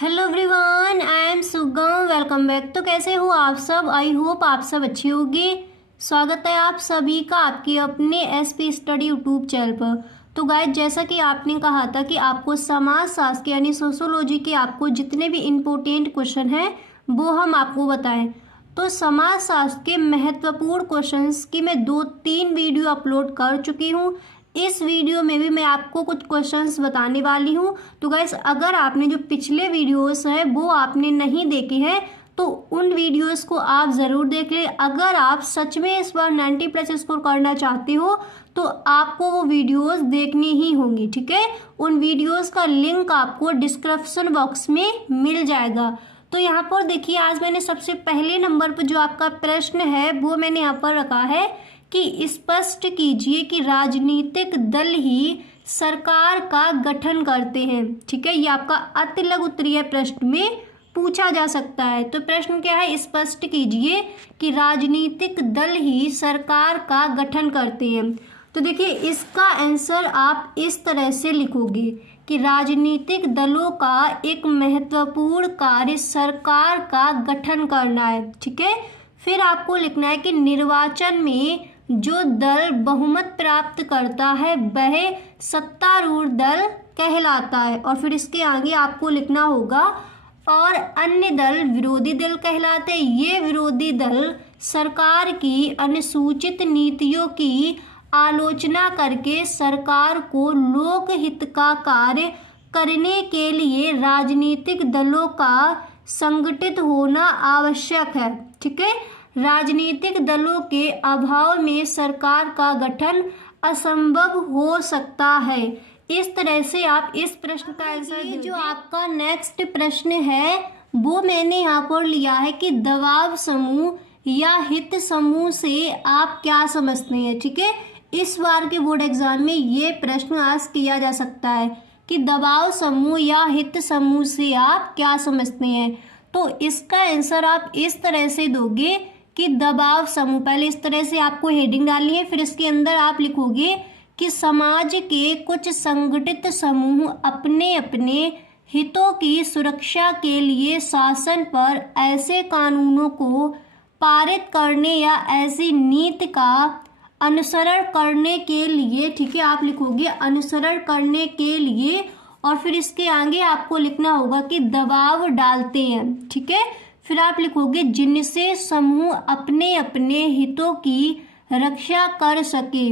Hello everyone, I am सुगम। Welcome back. तो कैसे हो आप सब? आई होप आप सब अच्छे होंगे। स्वागत है आप सभी का आपके अपने एसपी स्टडी यूट्यूब चैनल पर। तो गाइस, जैसा कि आपने कहा था कि आपको समाज शास्त्र यानी सोशोलॉजी के आपको जितने भी इम्पोर्टेंट क्वेश्चन हैं वो हम आपको बताएं। तो समाज शास्त्र के महत्वपूर्ण क्वेश्चंस की मैं 2-3 वीडियो अपलोड कर चुकी हूँ। इस वीडियो में भी मैं आपको कुछ क्वेश्चंस बताने वाली हूँ। तो गाइस, अगर आपने जो पिछले वीडियोस हैं वो आपने नहीं देखे हैं तो उन वीडियोस को आप ज़रूर देख लें। अगर आप सच में इस बार 90+ स्कोर करना चाहते हो तो आपको वो वीडियोस देखनी ही होंगी, ठीक है। उन वीडियोस का लिंक आपको डिस्क्रिप्शन बॉक्स में मिल जाएगा। तो यहाँ पर देखिए, आज मैंने सबसे पहले नंबर पर जो आपका प्रश्न है वो मैंने यहाँ पर रखा है कि स्पष्ट कीजिए कि राजनीतिक दल ही सरकार का गठन करते हैं, ठीक है। ये आपका अति लघु उत्तरीय प्रश्न में पूछा जा सकता है। तो प्रश्न क्या है? स्पष्ट कीजिए कि राजनीतिक दल ही सरकार का गठन करते हैं। तो देखिए, इसका आंसर आप इस तरह से लिखोगे कि राजनीतिक दलों का एक महत्वपूर्ण कार्य सरकार का गठन करना है, ठीक है। फिर आपको लिखना है कि निर्वाचन में जो दल बहुमत प्राप्त करता है वह सत्तारूढ़ दल कहलाता है। और फिर इसके आगे आपको लिखना होगा और अन्य दल विरोधी दल कहलाते हैं। ये विरोधी दल सरकार की अनुसूचित नीतियों की आलोचना करके सरकार को लोकहित का कार्य करने के लिए राजनीतिक दलों का संगठित होना आवश्यक है, ठीक है। राजनीतिक दलों के अभाव में सरकार का गठन असंभव हो सकता है। इस तरह से आप इस प्रश्न का आंसर देंगे। जो आपका नेक्स्ट प्रश्न है वो मैंने यहाँ पर लिया है कि दबाव समूह या हित समूह से आप क्या समझते हैं, ठीक है। इस बार के बोर्ड एग्जाम में ये प्रश्न आज किया जा सकता है कि दबाव समूह या हित समूह से आप क्या समझते हैं। तो इसका आंसर आप इस तरह से दोगे कि दबाव समूह, पहले इस तरह से आपको हेडिंग डालनी है, फिर इसके अंदर आप लिखोगे कि समाज के कुछ संगठित समूह अपने अपने हितों की सुरक्षा के लिए शासन पर ऐसे कानूनों को पारित करने या ऐसी नीति का अनुसरण करने के लिए, ठीक है, आप लिखोगे अनुसरण करने के लिए। और फिर इसके आगे आपको लिखना होगा कि दबाव डालते हैं, ठीक है। फिर आप लिखोगे जिनसे समूह अपने अपने हितों की रक्षा कर सके।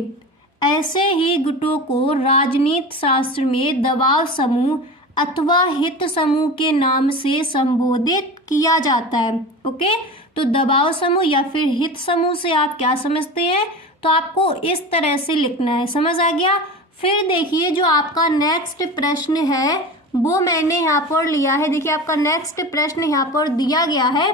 ऐसे ही गुटों को राजनीति शास्त्र में दबाव समूह अथवा हित समूह के नाम से संबोधित किया जाता है। ओके, तो दबाव समूह या फिर हित समूह से आप क्या समझते हैं, तो आपको इस तरह से लिखना है। समझ आ गया? फिर देखिए, जो आपका नेक्स्ट प्रश्न है वो मैंने यहाँ पर लिया है। देखिए, आपका नेक्स्ट प्रश्न यहाँ पर दिया गया है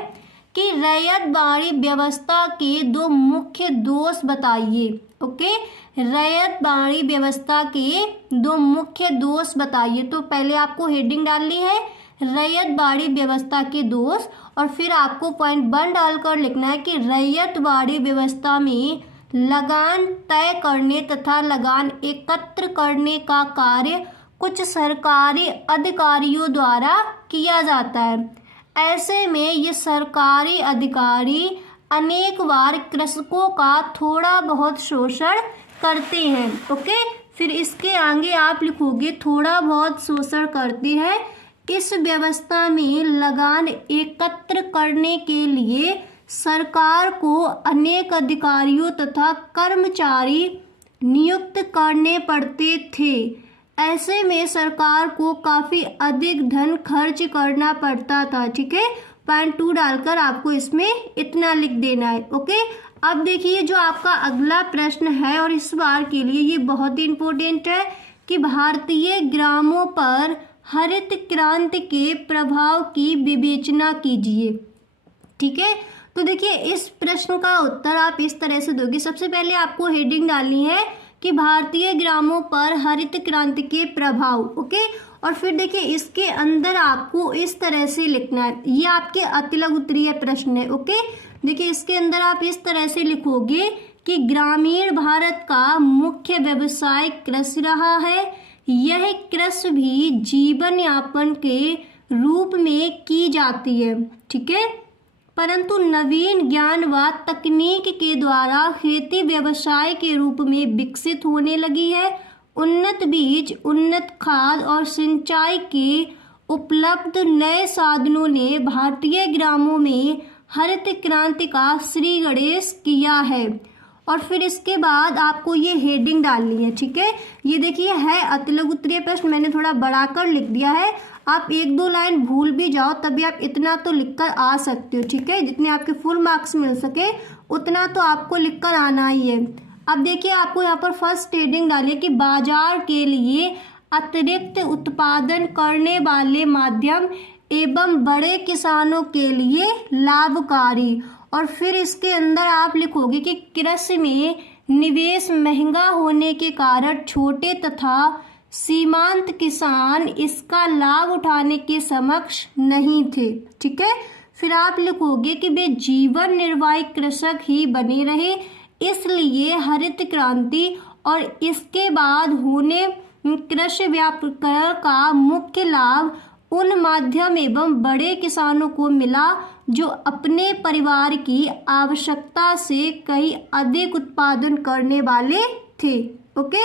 कि रैयतवाड़ी व्यवस्था के 2 मुख्य दोष बताइए। ओके, रैयतवाड़ी व्यवस्था के 2 मुख्य दोष बताइए। तो पहले आपको हेडिंग डालनी है रैयतवाड़ी व्यवस्था के दोष, और फिर आपको पॉइंट 1 डालकर लिखना है कि रैयतवाड़ी व्यवस्था में लगान तय करने तथा लगान एकत्र करने का कार्य कुछ सरकारी अधिकारियों द्वारा किया जाता है। ऐसे में ये सरकारी अधिकारी अनेक बार कृषकों का थोड़ा बहुत शोषण करते हैं। ओके, फिर इसके आगे आप लिखोगे थोड़ा बहुत शोषण करते हैं। इस व्यवस्था में लगान एकत्र करने के लिए सरकार को अनेक अधिकारियों तथा कर्मचारी नियुक्त करने पड़ते थे। ऐसे में सरकार को काफ़ी अधिक धन खर्च करना पड़ता था, ठीक है। पॉइंट 2 डालकर आपको इसमें इतना लिख देना है। ओके, अब देखिए, जो आपका अगला प्रश्न है और इस बार के लिए ये बहुत ही इम्पोर्टेंट है कि भारतीय ग्रामों पर हरित क्रांति के प्रभाव की विवेचना कीजिए, ठीक है। तो देखिए, इस प्रश्न का उत्तर आप इस तरह से दोगे। सबसे पहले आपको हेडिंग डालनी है कि भारतीय ग्रामों पर हरित क्रांति के प्रभाव। ओके, और फिर देखिए इसके अंदर आपको इस तरह से लिखना है। ये आपके अति लघु उत्तरीय प्रश्न है। ओके, देखिए इसके अंदर आप इस तरह से लिखोगे कि ग्रामीण भारत का मुख्य व्यवसाय कृषि रहा है। यह कृषि भी जीवन यापन के रूप में की जाती है, ठीक है। परंतु नवीन ज्ञान व तकनीक के द्वारा खेती व्यवसाय के रूप में विकसित होने लगी है। उन्नत बीज, उन्नत खाद और सिंचाई के उपलब्ध नए साधनों ने भारतीय ग्रामों में हरित क्रांति का श्री गणेश किया है। और फिर इसके बाद आपको ये हेडिंग डालनी है, ठीक है। ये देखिए है अतिलघु उत्तरीय प्रश्न, मैंने थोड़ा बढ़ाकर लिख दिया है। आप एक दो लाइन भूल भी जाओ तभी आप इतना तो लिखकर आ सकते हो, ठीक है। जितने आपके फुल मार्क्स मिल सके उतना तो आपको लिखकर आना ही है। अब देखिए आपको यहाँ पर फर्स्ट हेडिंग डालिए कि बाजार के लिए अतिरिक्त उत्पादन करने वाले माध्यम एवं बड़े किसानों के लिए लाभकारी। और फिर इसके अंदर आप लिखोगे कि कृषि में निवेश महंगा होने के कारण छोटे तथा सीमांत किसान इसका लाभ उठाने के समक्ष नहीं थे, ठीक है। फिर आप लिखोगे कि वे जीवन निर्वाही कृषक ही बने रहे, इसलिए हरित क्रांति और इसके बाद होने कृषि व्यापकरण का मुख्य लाभ उन माध्यम एवं बड़े किसानों को मिला जो अपने परिवार की आवश्यकता से कहीं अधिक उत्पादन करने वाले थे। ओके,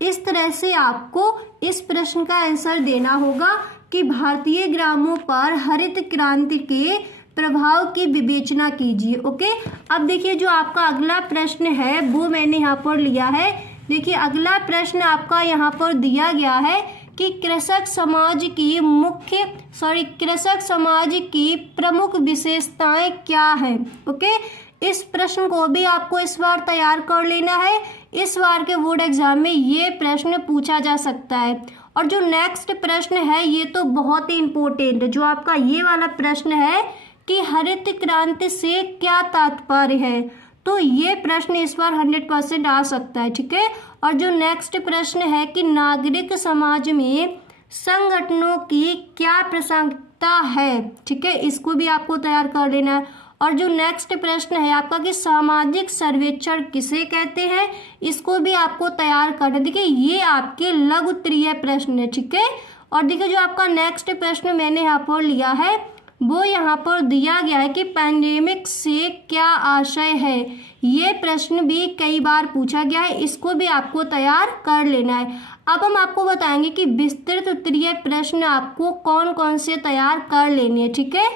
इस तरह से आपको इस प्रश्न का आंसर देना होगा कि भारतीय ग्रामों पर हरित क्रांति के प्रभाव की विवेचना कीजिए। ओके, अब देखिए जो आपका अगला प्रश्न है वो मैंने यहाँ पर लिया है। देखिए अगला प्रश्न आपका यहाँ पर दिया गया है कि कृषक समाज की प्रमुख विशेषताएं क्या हैं। ओके, इस प्रश्न को भी आपको इस बार तैयार कर लेना है। इस बार के बोर्ड एग्जाम में ये प्रश्न पूछा जा सकता है। और जो नेक्स्ट प्रश्न है ये तो बहुत ही इम्पोर्टेंट है। जो आपका ये वाला प्रश्न है कि हरित क्रांति से क्या तात्पर्य है, तो ये प्रश्न इस बार 100% आ सकता है, ठीक है। और जो नेक्स्ट प्रश्न है कि नागरिक समाज में संगठनों की क्या प्रासंगिकता है, ठीक है, इसको भी आपको तैयार कर लेना है। और जो नेक्स्ट प्रश्न है आपका कि सामाजिक सर्वेक्षण किसे कहते हैं, इसको भी आपको तैयार करना। देखिए ये आपके लघु उत्तरीय प्रश्न है, ठीक है। और देखिए जो आपका नेक्स्ट प्रश्न मैंने यहाँ पर लिया है वो यहाँ पर दिया गया है कि पैंडेमिक से क्या आशय है। ये प्रश्न भी कई बार पूछा गया है, इसको भी आपको तैयार कर लेना है। अब हम आपको बताएंगे कि विस्तृत उत्तरीय प्रश्न आपको कौन कौन से तैयार कर लेने हैं, ठीक है।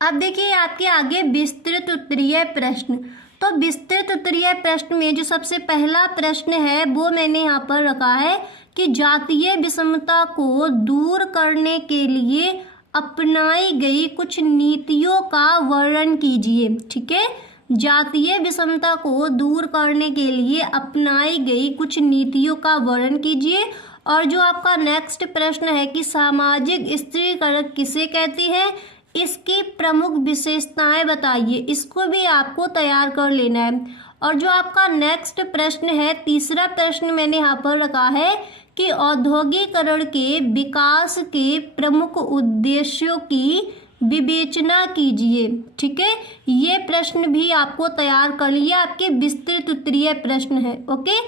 अब देखिए आपके आगे विस्तृत उत्तरीय प्रश्न। तो विस्तृत उत्तरीय प्रश्न में जो सबसे पहला प्रश्न है वो मैंने यहाँ पर रखा है कि जातीय विषमता को दूर करने के लिए अपनाई गई कुछ नीतियों का वर्णन कीजिए, ठीक है। जातीय विषमता को दूर करने के लिए अपनाई गई कुछ नीतियों का वर्णन कीजिए। और जो आपका नेक्स्ट प्रश्न है कि सामाजिक स्त्रीकरण किसे कहते हैं, इसकी प्रमुख विशेषताएं बताइए, इसको भी आपको तैयार कर लेना है। और जो आपका नेक्स्ट प्रश्न है तीसरा प्रश्न मैंने यहाँ पर रखा है कि औद्योगिकरण के विकास के प्रमुख उद्देश्यों की विवेचना कीजिए, ठीक है। ये प्रश्न भी आपको तैयार कर लिया, आपके विस्तृत उत्तरीय प्रश्न है। ओके,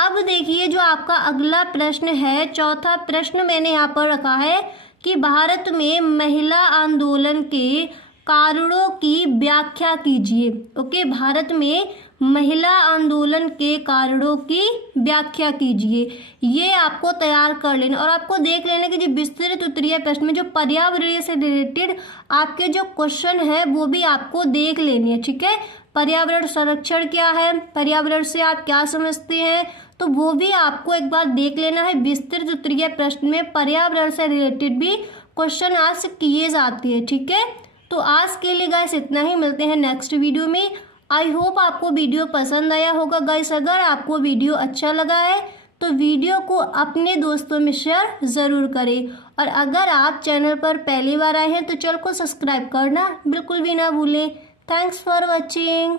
अब देखिए जो आपका अगला प्रश्न है चौथा प्रश्न मैंने यहाँ पर रखा है कि भारत में महिला आंदोलन के कारणों की व्याख्या कीजिए। ओके, भारत में महिला आंदोलन के कारणों की व्याख्या कीजिए, ये आपको तैयार कर लेना। और आपको देख लेना कि जो विस्तृत उत्तरीय प्रश्न में जो पर्यावरण से रिलेटेड आपके जो क्वेश्चन है वो भी आपको देख लेने हैं, ठीक है। पर्यावरण संरक्षण क्या है, पर्यावरण से आप क्या समझते हैं, तो वो भी आपको एक बार देख लेना है। विस्तृत उत्तरीय प्रश्न में पर्यावरण से रिलेटेड भी क्वेश्चन आज किए जाते हैं, ठीक है। तो आज के लिए गाइस इतना ही, मिलते हैं नेक्स्ट वीडियो में। आई होप आपको वीडियो पसंद आया होगा गाइस। अगर आपको वीडियो अच्छा लगा है तो वीडियो को अपने दोस्तों में शेयर ज़रूर करें। और अगर आप चैनल पर पहली बार आए हैं तो चैनल को सब्सक्राइब करना बिल्कुल भी ना भूलें। Thanks for watching.